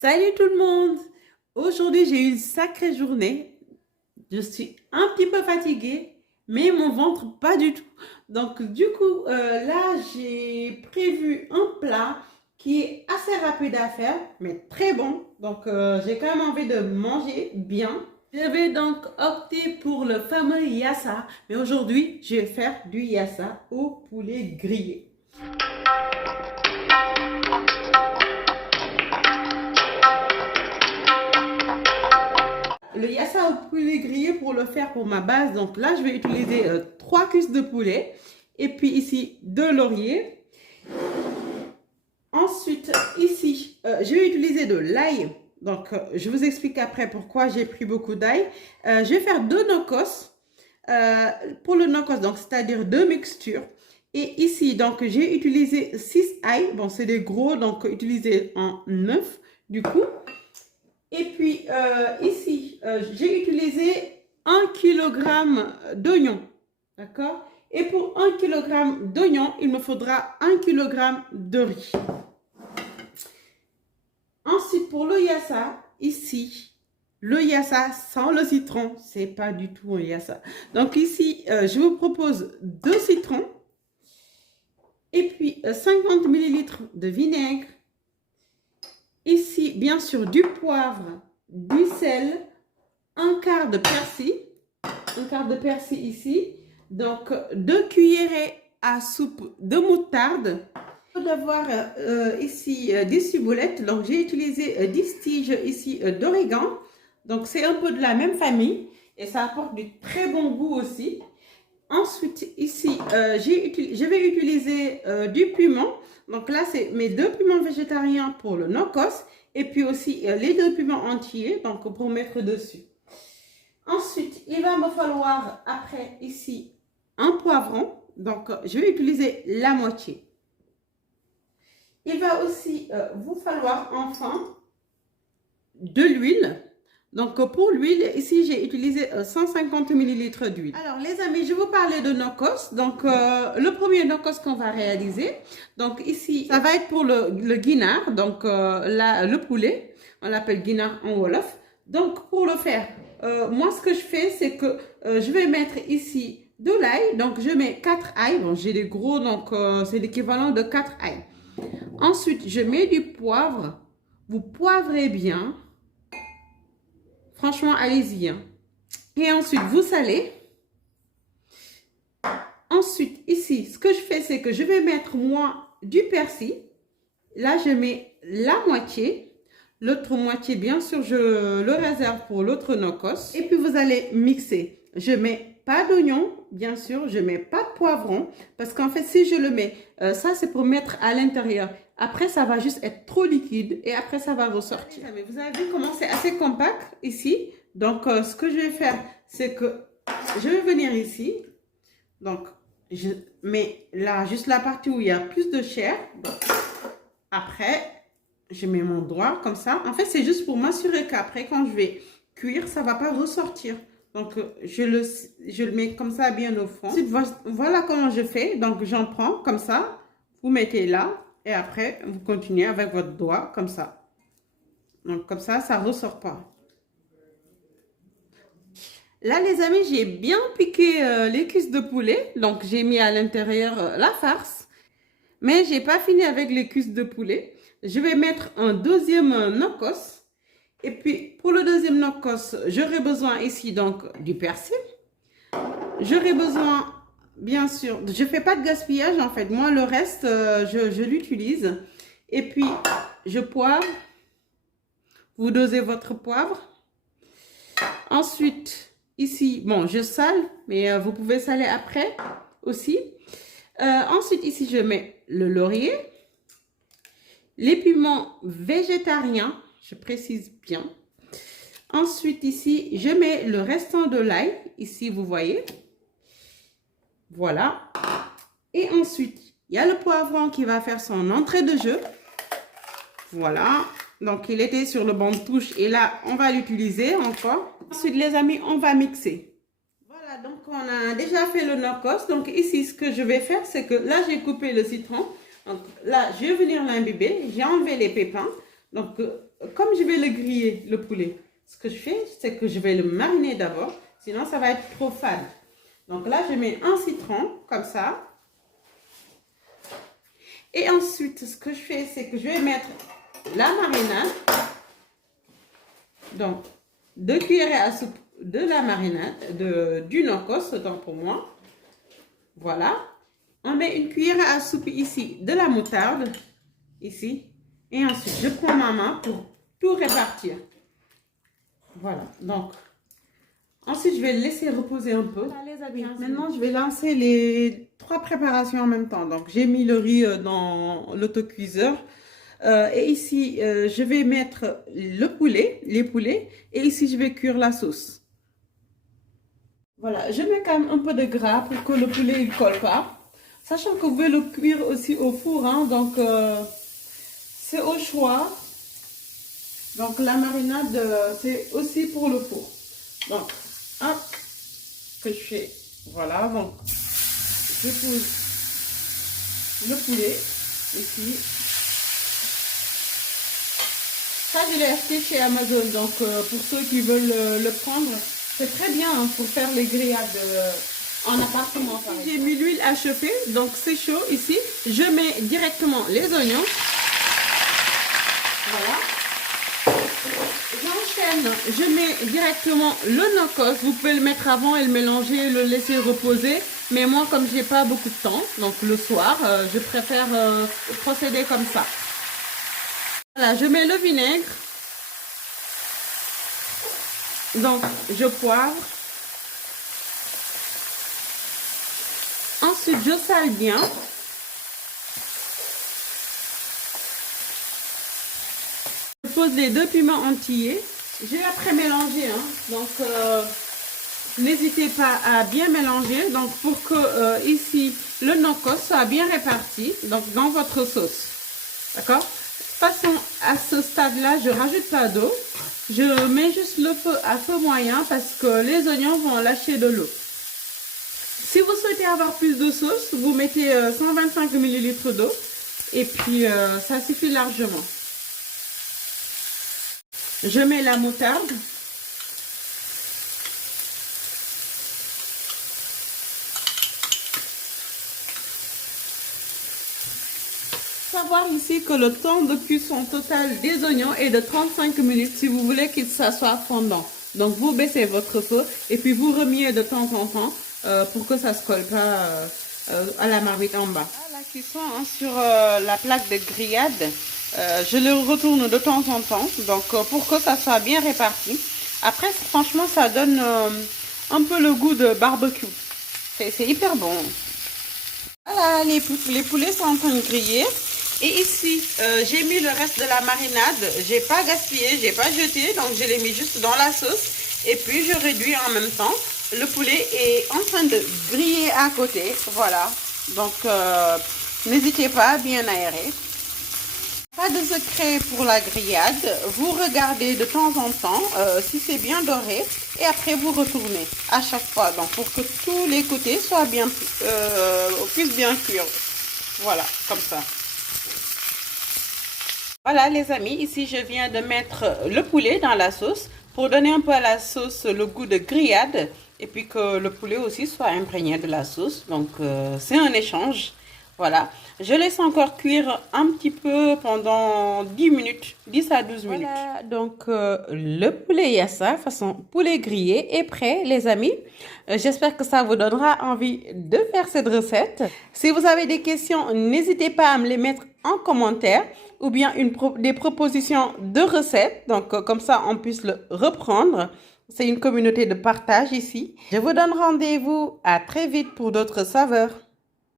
Salut tout le monde! Aujourd'hui, j'ai eu une sacrée journée. Je suis un petit peu fatiguée, mais mon ventre pas du tout. Donc, là, j'ai prévu un plat qui est assez rapide à faire, mais très bon. Donc, j'ai quand même envie de manger bien. Je vais donc opter pour le fameux yassa. Mais aujourd'hui, je vais faire du yassa au poulet grillé. Le yassa au poulet grillé pour le faire pour ma base. Donc là, je vais utiliser 3 cuisses de poulet. Et puis ici, 2 lauriers. Ensuite, ici, je vais utiliser de l'ail. Donc, je vous explique après pourquoi j'ai pris beaucoup d'ail. Je vais faire 2 nokos. Pour le nokos, donc c'est-à-dire 2 mixtures. Et ici, donc, j'ai utilisé 6 ail. Bon, c'est des gros, donc utilisé en 9 du coup. Et puis ici, j'ai utilisé 1 kg d'oignons. D'accord? Et pour 1 kg d'oignons, il me faudra 1 kg de riz. Ensuite, pour le yassa, ici, le yassa sans le citron, c'est pas du tout un yassa. Donc ici, je vous propose 2 citrons. Et puis 50 ml de vinaigre. Ici, bien sûr, du poivre, du sel, un quart de persil ici. Donc, 2 cuillerées à soupe de moutarde. D'avoir ici 10 ciboulettes. Donc, j'ai utilisé 10 tiges ici d'origan. Donc, c'est un peu de la même famille et ça apporte du très bon goût aussi. Ensuite, ici, je vais utiliser du piment. Donc là, c'est mes 2 piments végétariens pour le nokos. Et puis aussi les 2 piments entiers, donc pour mettre dessus. Ensuite, il va me falloir après ici un poivron. Donc, je vais utiliser la moitié. Il va aussi vous falloir enfin de l'huile. Donc, pour l'huile, ici, j'ai utilisé 150 ml d'huile. Alors, les amis, je vais vous parler de nokos. Donc, le premier nokos qu'on va réaliser. Donc, ici, ça va être pour le guinard. Donc, le poulet. On l'appelle guinard en wolof. Donc, pour le faire, moi, ce que je fais, c'est que je vais mettre ici de l'ail. Donc, je mets 4 ail. Bon, j'ai des gros, donc c'est l'équivalent de 4 ail. Ensuite, je mets du poivre. Vous poivrez bien. Franchement, allez-y. Hein. Et ensuite, vous salez. Ensuite, ici, ce que je fais, c'est que je vais mettre, moi, du persil. Là, je mets la moitié. L'autre moitié, bien sûr, je le réserve pour l'autre nokos. Et puis, vous allez mixer. Je mets pas d'oignon, bien sûr. Je mets pas de poivron. Parce qu'en fait, si je le mets, ça, c'est pour mettre à l'intérieur. Après, ça va juste être trop liquide et après, ça va ressortir. Vous avez vu comment c'est assez compact ici. Donc, ce que je vais faire, c'est que je vais venir ici. Donc, je mets là, juste la partie où il y a plus de chair. Donc, après, je mets mon doigt comme ça. En fait, c'est juste pour m'assurer qu'après, quand je vais cuire, ça ne va pas ressortir. Donc, je le mets comme ça bien au fond. Ensuite, voilà comment je fais. Donc, j'en prends comme ça. Vous mettez là. Et après, vous continuez avec votre doigt, comme ça. Donc, comme ça ne ressort pas. Là, les amis, j'ai bien piqué les cuisses de poulet. Donc, j'ai mis à l'intérieur la farce. Mais je n'ai pas fini avec les cuisses de poulet. Je vais mettre un deuxième nokos. Et puis, pour le deuxième nokos, j'aurai besoin ici, donc, du persil. J'aurai besoin... Bien sûr, je ne fais pas de gaspillage en fait. Moi, le reste, je l'utilise. Et puis, je poivre. Vous dosez votre poivre. Ensuite, ici, bon, je sale, mais vous pouvez saler après aussi. Ensuite, ici, je mets le laurier. Les piments végétariens, je précise bien. Ensuite, ici, je mets le restant de l'ail. Ici, vous voyez. Voilà. Et ensuite, il y a le poivron qui va faire son entrée de jeu. Voilà. Donc, il était sur le banc de touche et là, on va l'utiliser encore. Ensuite, les amis, on va mixer. Voilà, donc on a déjà fait le nokos. Donc, ici, ce que je vais faire, c'est que là, j'ai coupé le citron. Donc, là, je vais venir l'imbiber. J'ai enlevé les pépins. Donc, comme je vais le griller, le poulet, ce que je fais, c'est que je vais le mariner d'abord. Sinon, ça va être trop fade. Donc là, je mets un citron, comme ça. Et ensuite, ce que je fais, c'est que je vais mettre la marinade. Donc, 2 cuillerées à soupe de la marinade, du no-cost, autant pour moi. Voilà. On met une cuillère à soupe ici de la moutarde. Ici. Et ensuite, je prends ma main pour tout répartir. Voilà. Donc, ensuite, je vais le laisser reposer un peu. Maintenant, je vais lancer les 3 préparations en même temps. Donc, j'ai mis le riz dans l'autocuiseur. Et ici, je vais mettre les poulets. Et ici, je vais cuire la sauce. Voilà, je mets quand même un peu de gras pour que le poulet ne colle pas. Sachant que vous pouvez le cuire aussi au four. Hein, donc, c'est au choix. Donc, la marinade, c'est aussi pour le four. Donc, hop, que je fais. Voilà, donc, je pose le poulet ici. Ça, je l'ai acheté chez Amazon. Donc, pour ceux qui veulent le prendre, c'est très bien hein, pour faire les grillades en appartement. J'ai mis l'huile à chauffer, donc c'est chaud ici. Je mets directement les oignons. Voilà. J'enchaîne, je mets directement le no-cost. Vous pouvez le mettre avant et le mélanger, le laisser reposer. Mais moi, comme j'ai pas beaucoup de temps, donc le soir, je préfère procéder comme ça. Voilà, je mets le vinaigre. Donc, je poivre. Ensuite, je sale bien. Je pose les 2 piments entiers. Je vais après mélanger. Hein. Donc, n'hésitez pas à bien mélanger. Donc, pour que ici, le no-cost soit bien réparti donc, dans votre sauce. D'accord? De toute façon, à ce stade-là, je rajoute pas d'eau. Je mets juste le feu à feu moyen parce que les oignons vont lâcher de l'eau. Si vous souhaitez avoir plus de sauce, vous mettez 125 ml d'eau et puis ça suffit largement. Je mets la moutarde. Savoir ici que le temps de cuisson total des oignons est de 35 minutes si vous voulez qu'il soit fondant. Donc vous baissez votre feu et puis vous remuez de temps en temps pour que ça ne se colle pas à la marmite en bas. La cuisson hein, sur la plaque de grillade, je le retourne de temps en temps donc pour que ça soit bien réparti. Après franchement ça donne un peu le goût de barbecue. C'est hyper bon. Voilà, les poulets sont en train de griller. Et ici, j'ai mis le reste de la marinade. J'ai pas gaspillé, j'ai pas jeté. Donc, je l'ai mis juste dans la sauce. Et puis, je réduis en même temps. Le poulet est en train de griller à côté. Voilà. Donc, n'hésitez pas à bien aérer. Pas de secret pour la grillade. Vous regardez de temps en temps si c'est bien doré. Et après, vous retournez à chaque fois. Donc, pour que tous les côtés soient bien, puissent bien cuire. Voilà, comme ça. Voilà les amis, ici je viens de mettre le poulet dans la sauce pour donner un peu à la sauce le goût de grillade et puis que le poulet aussi soit imprégné de la sauce. Donc c'est un échange. Voilà, je laisse encore cuire un petit peu pendant 10 minutes, 10 à 12 minutes. Voilà, donc le poulet yassa, façon poulet grillé est prêt les amis. J'espère que ça vous donnera envie de faire cette recette. Si vous avez des questions, n'hésitez pas à me les mettre en commentaire ou bien des propositions de recettes. Donc comme ça, on puisse le reprendre. C'est une communauté de partage ici. Je vous donne rendez-vous à très vite pour d'autres saveurs.